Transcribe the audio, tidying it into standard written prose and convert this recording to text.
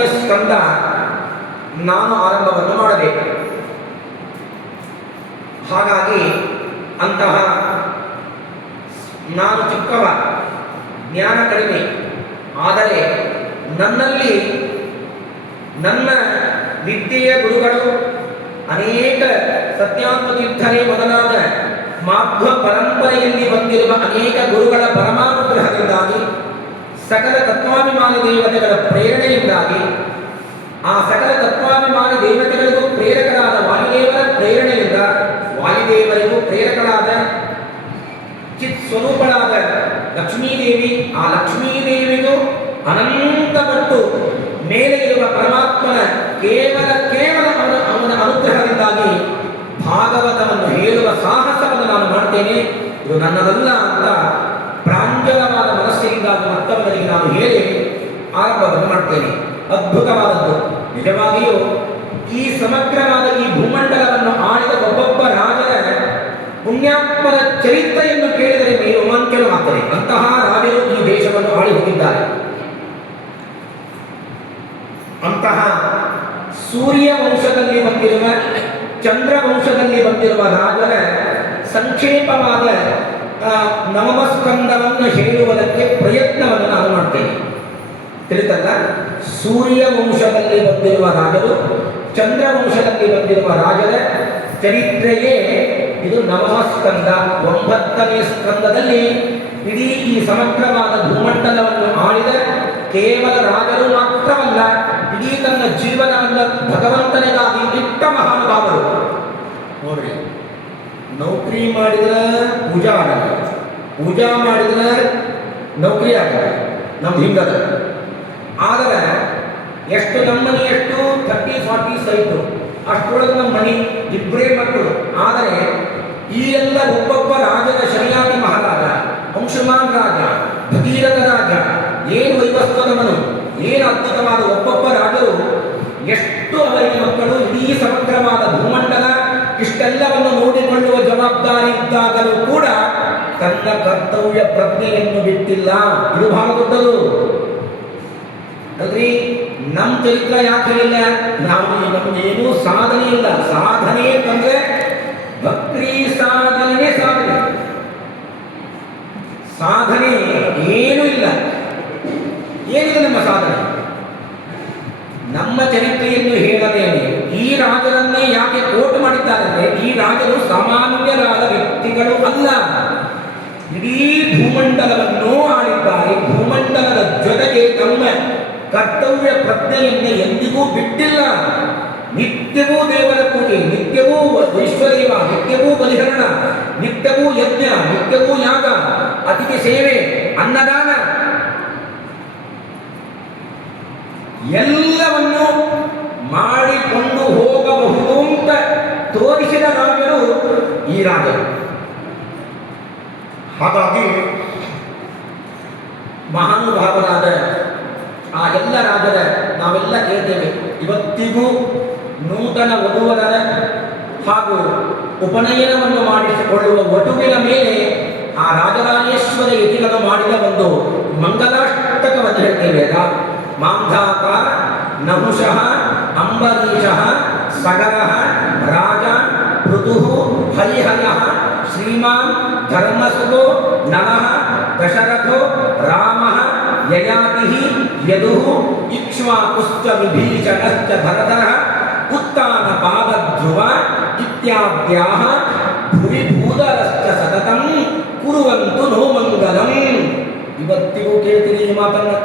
9ನೇ ಸ್ಕಂದ ನಾನು ಆರಂಭವನ್ನು ಮಾಡಬೇಕು. ಹಾಗಾಗಿ ಅಂತಹ ನಾನು ಚಿಕ್ಕವ, ಜ್ಞಾನ ಕಡಿಮೆ, ಆದರೆ ನನ್ನಲ್ಲಿ ನನ್ನ ವಿದ್ಯೆಯ ಗುರುಗಳು ಅನೇಕ ಸತ್ಯಾತ್ಮತೀರ್ಥರೇ ಮೊದಲಾದ ಮಾಧ್ವ ಪರಂಪರೆಯಲ್ಲಿ ಬಂದಿರುವ ಅನೇಕ ಗುರುಗಳ ಪರಮಾನುಗ್ರಹದಿಂದಾಗಿ, ಸಕಲ ತತ್ವಾಭಿಮಾನಿ ದೇವತೆಗಳ ಪ್ರೇರಣೆಯಿಂದಾಗಿ, ಆ ಸಕಲ ತತ್ವಾಭಿಮಾನಿ ದೇವತೆಗಳಿಗೂ ಪ್ರೇರಕರಾದ ವಾಯುದೇವರ ಪ್ರೇರಣೆಯಿಂದ, ವಾಯುದೇವರಿಗೂ ಪ್ರೇರಕರಾದ ಚಿತ್ ಸ್ವರೂಪಳಾದ ಲಕ್ಷ್ಮೀದೇವಿ, ಆ ಲಕ್ಷ್ಮೀದೇವಿಗೂ ಅನಂತಪಟ್ಟು ಮೇಲೆ ಇರುವ ಪರಮಾತ್ಮನ ಕೇವಲ ಅವನ ಅನುಗ್ರಹದಿಂದಾಗಿ ಭಾಗವತವನ್ನು ಹೇಳುವ ಸಾಹಸವನ್ನು ನಾನು ಮಾಡ್ತೇನೆ. ಇದು ನನ್ನದಲ್ಲ ಅಂತ ಪ್ರಾಂಜಲವಾದ ಮನಸ್ಸಿನಿಂದಾಗಿ ಮತ್ತೊಬ್ಬರಿಗೆ ನಾನು ಹೇಳಿ ಆರಂಭವನ್ನು ಮಾಡ್ತೇನೆ. ಅದ್ಭುತವಾದದ್ದು. ನಿಜವಾಗಿಯೂ ಈ ಸಮಗ್ರವಾದ ಈ ಭೂಮಂಡಲವನ್ನು ಆಳಿದ ಒಬ್ಬೊಬ್ಬ ರಾಜರ ಪುಣ್ಯಾತ್ಮರ ಚರಿತ್ರೆಯನ್ನು ಕೇಳಿದರೆ ಮೇಲೆ ರೋಮಾಂಚನವಾಗ್ತದೆ. ಅಂತಹ ರಾಜರು ಈ ದೇಶವನ್ನು ಆಳಿ ಹೋಗಿದ್ದಾರೆ. ಅಂತಹ ಸೂರ್ಯ ವಂಶದಲ್ಲಿ ಬಂದಿರುವ, ಚಂದ್ರ ವಂಶದಲ್ಲಿ ಬಂದಿರುವ ರಾಜರ ಸಂಕ್ಷೇಪವಾದ ನವಮಸ್ಕಂದವನ್ನು ಹೇಳುವುದಕ್ಕೆ ಪ್ರಯತ್ನವನ್ನು ನಾನು ಮಾಡ್ತೇನೆ. ತಿಳಿತಲ್ಲ? ಸೂರ್ಯ ವಂಶದಲ್ಲಿ ಬಂದಿರುವ ರಾಜರು, ಚಂದ್ರ ವಂಶದಲ್ಲಿ ಬಂದಿರುವ ರಾಜರ ಚರಿತ್ರೆಯೇ ಇದು ನವಮಸ್ಕಂದ. 9ನೇ ಸ್ಕಂದದಲ್ಲಿ ಇಡೀ ಈ ಸಮಗ್ರವಾದ ಭೂಮಂಡಲವನ್ನು ಆಳಿದ ಕೇವಲ ರಾಜರು ಮಾತ್ರವಲ್ಲ, ಇಡೀ ತನ್ನ ಜೀವನವನ್ನು ಭಗವಂತನಿಗಾಗಿ ಇಟ್ಟ ಮಹಾನುಭಾವರು. ನೋಡ್ರಿ, ನೌಕರಿ ಮಾಡಿದ್ರೆ ಪೂಜಾ ಆಗಲ್ಲ, ಪೂಜಾ ಮಾಡಿದ್ರೆ ನೌಕರಿ ಆಗಲ್ಲ. ನಮ್ದು ಹಿಂಗದ. ಆದರೆ ಎಷ್ಟು ನಮ್ಮ ಮನೆ ಎಷ್ಟು 30-40 ಸೈಟು, ಅಷ್ಟರೊಳಗೆ ನಮ್ಮ ಮನೆ ಇಬ್ಬರೇ ಮಕ್ಕಳು. ಆದರೆ ಈ ಎಲ್ಲ ಒಬ್ಬೊಬ್ಬ ರಾಜನ ಶನಿಯಾದಿ ಮಹಾರಾಜ, ಅಂಶುಮಾನ್ ರಾಜ, ಭಗೀರಥ ರಾಜ, ಏನು ವೈವಸ್ವತಮನು, ಏನು ಅದ್ಭುತವಾದ ಒಬ್ಬೊಬ್ಬ ರಾಜರು, ಎಷ್ಟು ಅವರಿಗೆ ಮಕ್ಕಳು, ಇಡೀ ಸಮಗ್ರವಾದ ಭೂಮಂಡಲ ಇಷ್ಟೆಲ್ಲವನ್ನು ನೋಡಿಕೊಳ್ಳುವ ಜವಾಬ್ದಾರಿ ಇದ್ದಾಗಲೂ ಕೂಡ ತನ್ನ ಕರ್ತವ್ಯ ಪ್ರಜ್ಞೆಯನ್ನು ಬಿಟ್ಟಿಲ್ಲ. ಇದು ಬಹಳ ದೊಡ್ಡದು ಅಲ್ರಿ. ನಮ್ಮ ಚರಿತ್ರ ಯಾಕೆ ಇಲ್ಲ? ನಮ್ಗೇನೂ ಸಾಧನೆ ಇಲ್ಲ. ಸಾಧನೆ ಅಂತಂದ್ರೆ ಭಕ್ತಿ ಸಾಧನೆ. ಸಾಧನೆ ಏನೂ ಇಲ್ಲ. ಏನಿದೆ ನಮ್ಮ ಸಾಧನೆ? ನಮ್ಮ ಚರಿತ್ರೆಯನ್ನು ಹೇಳದೇನೆ ಈ ರಾಜರನ್ನೇ ಯಾಕೆ ಕೋಟ್ ಮಾಡಿದ್ದಾರಂದ್ರೆ, ಈ ರಾಜರು ಸಾಮಾನ್ಯರಾದ ವ್ಯಕ್ತಿಗಳು ಅಲ್ಲ. ಇಡೀ ಭೂಮಂಡಲವನ್ನು ಆಳಿದ್ದಾರೆ. ಭೂಮಂಡಲದ ಜೊತೆಗೆ ತಮ್ಮ ಕರ್ತವ್ಯ ಪ್ರಜ್ಞೆಯನ್ನು ಎಂದಿಗೂ ಬಿಟ್ಟಿಲ್ಲ. ನಿತ್ಯವೂ ದೇವರ ಪೂಜೆ, ನಿತ್ಯವೂ ವೈಶ್ವದೇವ, ನಿತ್ಯವೂ ಬಲಿಹರಣ, ನಿತ್ಯವೂ ಯಜ್ಞ, ನಿತ್ಯವೂ ಯಾಗ, ಅತಿಥಿ ಸೇವೆ, ಅನ್ನದಾನ ಎಲ್ಲವನ್ನು ಮಾಡಿಕೊಂಡು ಹೋಗಬಹುದು ಅಂತ ತೋರಿಸಿದ ರಾಜರು ಈ ರಾಜರು. ಹಾಗಾಗಿ ಮಹಾನುಭಾವರಾದ ಆ ಎಲ್ಲ ರಾಜರ ನಾವೆಲ್ಲ ಕೇಳ್ತೇವೆ. ಇವತ್ತಿಗೂ ನೂತನ ವಧುವರರ ಹಾಗೂ ಉಪನಯನವನ್ನು ಮಾಡಿಸಿಕೊಳ್ಳುವ ವಧುವಿನ ಮೇಲೆ ಆ ರಾಜರಾಜೇಶ್ವರ ಯತಿಗಳು ಮಾಡಿದ ಒಂದು ಮಂಗಲಾಷ್ಟಕವನ್ನು ಹೇಳ್ತೇವೆ. ಮಾಂಧಾತ ನಹುಷಃ ಅಂಬರೀಷಃ ಸಗರಃ ರಾಜ ಪೃಥುಃ ಹರಿಹರಃ ಶ್ರೀಮಾನ್ ಧರ್ಮಸುತೋ ನಲಃ ದಶರಥೋ ರಾಮಃ ಯಯಾತಿಃ ಯದುಃ ಇಕ್ಷ್ವಾಕುಶ್ಚ ವಿಭೀಷಣಶ್ಚ ಭರತಃ ಉತ್ತಾನ ಪಾದಧ್ರುವ ಇತ್ಯಾದ್ಯಾಃ ಭುವಿ ಭೂದರಶ್ಚ ಸತತಂ ಕುರುವಂತು ನೋ ಮಂಗಲಂ. ಇವತ್ತಿಗೂ ಕೇಳ್ತೀನಿ ಈ ಮಾತನ್ನು.